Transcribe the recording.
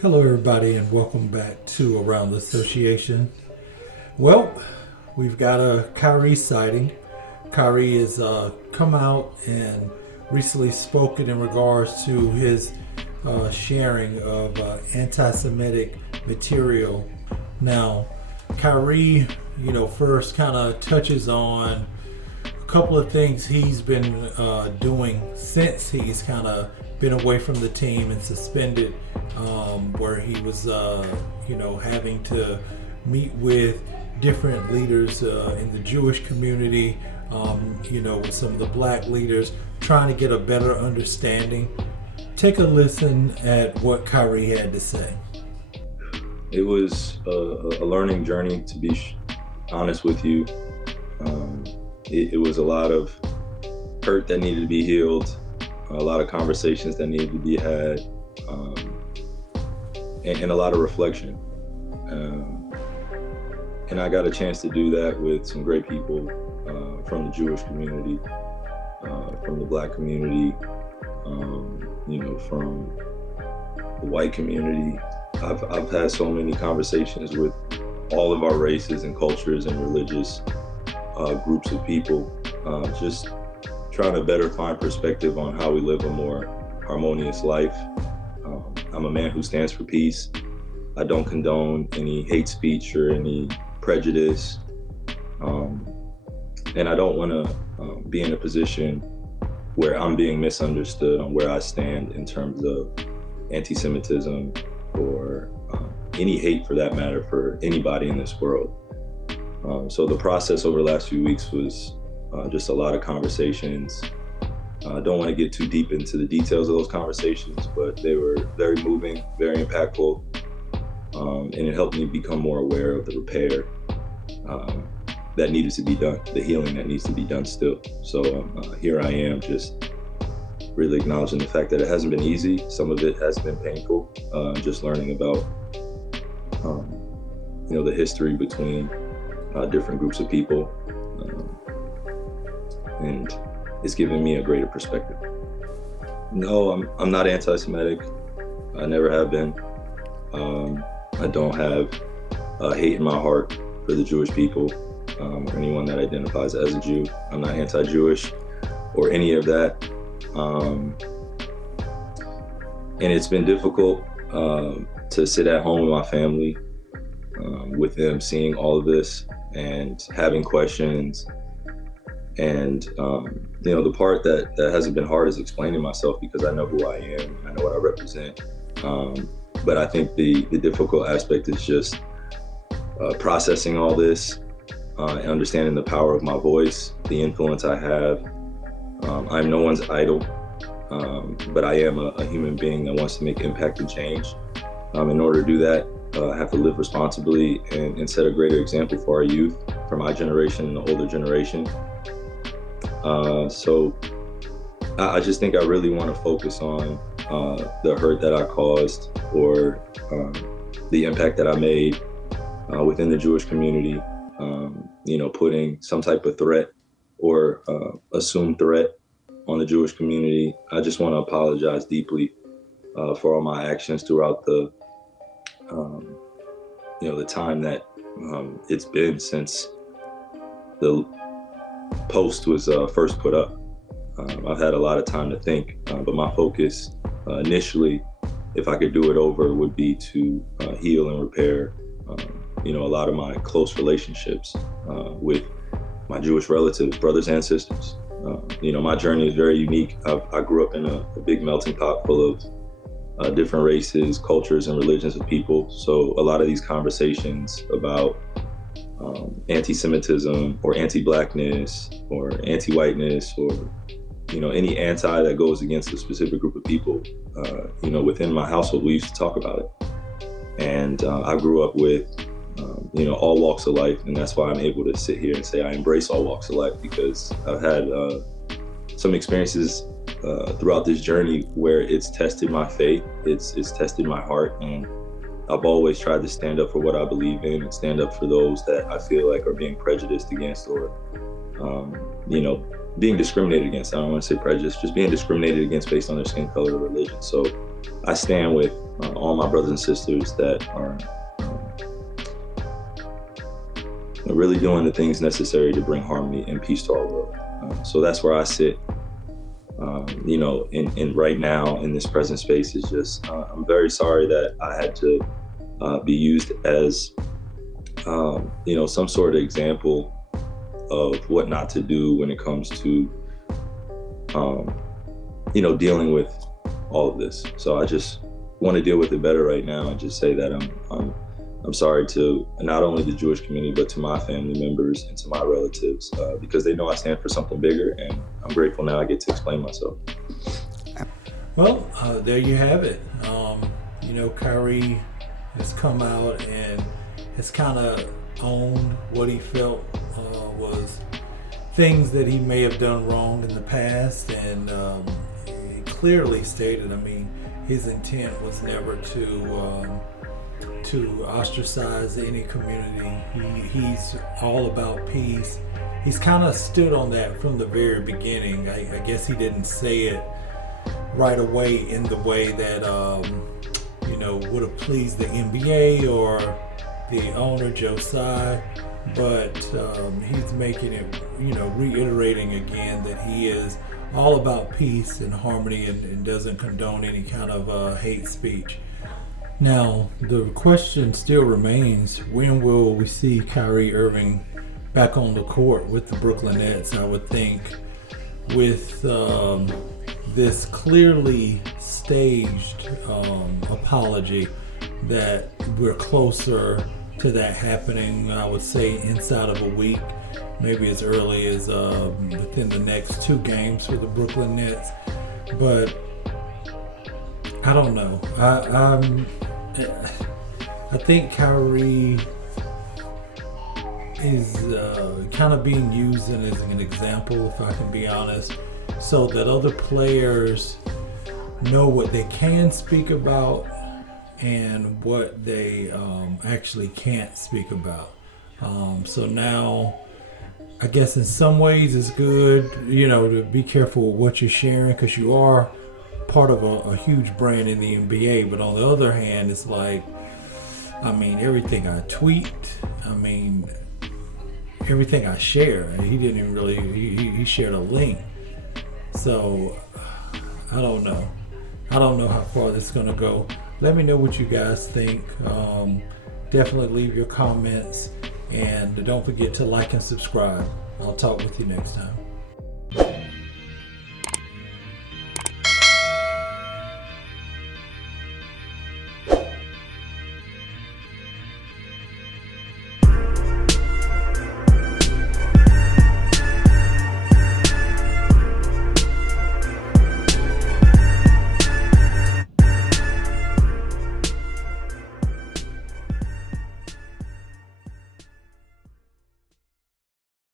Hello, everybody, and welcome back to Around the Association. Well, we've got a Kyrie sighting. Kyrie has come out and recently spoken in regards to his sharing of anti-Semitic material. Now, Kyrie, first kind of touches on a couple of things he's been doing since he's kind of been away from the team and suspended, where he was, having to meet with different leaders in the Jewish community, with some of the black leaders, trying to get a better understanding. Take a listen at what Kyrie had to say. It was a learning journey, to be honest with you. It was a lot of hurt that needed to be healed, a lot of conversations that needed to be had, and a lot of reflection. And I got a chance to do that with some great people from the Jewish community, from the black community, from the white community. I've had so many conversations with all of our races and cultures and religious groups of people, just trying to better find perspective on how we live a more harmonious life. I'm a man who stands for peace. I don't condone any hate speech or any prejudice. And I don't want to be in a position where I'm being misunderstood on where I stand in terms of anti-Semitism or any hate, for that matter, for anybody in this world. So the process over the last few weeks was just a lot of conversations. I don't want to get too deep into the details of those conversations, but they were very moving, very impactful, and it helped me become more aware of the repair that needed to be done, the healing that needs to be done still. So here I am, just really acknowledging the fact that it hasn't been easy. Some of it has been painful, just learning about the history between different groups of people, and it's given me a greater perspective. No, I'm not anti-Semitic. I never have been. I don't have hate in my heart for the Jewish people, or anyone that identifies as a Jew. I'm not anti-Jewish or any of that. And it's been difficult to sit at home with my family, with them seeing all of this and having questions. And the part that hasn't been hard is explaining myself, because I know who I am, I know what I represent. But I think the difficult aspect is just processing all this, and understanding the power of my voice, the influence I have. I'm no one's idol, but I am a human being that wants to make impact and change. In order to do that, I have to live responsibly and set a greater example for our youth, for my generation and the older generation. So I just think I really want to focus on the hurt that I caused, or the impact that I made within the Jewish community, putting some type of threat or assumed threat on the Jewish community. I just want to apologize deeply for all my actions throughout the time that it's been since the post was first put up. I've had a lot of time to think, but my focus initially, if I could do it over, would be to heal and repair a lot of my close relationships with my Jewish relatives, brothers and sisters. My journey is very unique. I grew up in a big melting pot full of different races, cultures, and religions of people. So a lot of these conversations about anti-Semitism or anti-blackness or anti-whiteness, or any anti that goes against a specific group of people, within my household, we used to talk about it. And I grew up with all walks of life, and that's why I'm able to sit here and say I embrace all walks of life, because I've had some experiences throughout this journey where it's tested my faith, it's tested my heart, and I've always tried to stand up for what I believe in and stand up for those that I feel like are being prejudiced against, or being discriminated against. I don't want to say prejudice, just being discriminated against based on their skin color or religion. So I stand with all my brothers and sisters that are really doing the things necessary to bring harmony and peace to our world. So that's where I sit. In right now in this present space is just, I'm very sorry that I had to be used as, some sort of example of what not to do when it comes to, dealing with all of this. So I just want to deal with it better right now and just say that I'm sorry to not only the Jewish community, but to my family members and to my relatives, because they know I stand for something bigger, and I'm grateful now I get to explain myself. Well, there you have it. Kyrie has come out and has kind of owned what he felt was things that he may have done wrong in the past, and he clearly stated, his intent was never to ostracize any community. He's all about peace. He's kind of stood on that from the very beginning. I guess he didn't say it right away in the way that would have pleased the NBA or the owner Josiah, but he's making it, reiterating again that he is all about peace and harmony and doesn't condone any kind of hate speech. Now, the question still remains, when will we see Kyrie Irving back on the court with the Brooklyn Nets? I would think with this clearly staged apology that we're closer to that happening, I would say inside of a week, maybe as early as within the next 2 games for the Brooklyn Nets. But I don't know. I think Kyrie is kind of being used as an example, if I can be honest, so that other players know what they can speak about and what they actually can't speak about. So now, I guess in some ways it's good, to be careful with what you're sharing, because you are part of a huge brand in the NBA. But on the other hand, it's like, everything I tweet, everything I share, he didn't even really, he shared a link. So I don't know how far this is going to go. Let me know what you guys think. Definitely leave your comments, and don't forget to like and subscribe. I'll talk with you next time.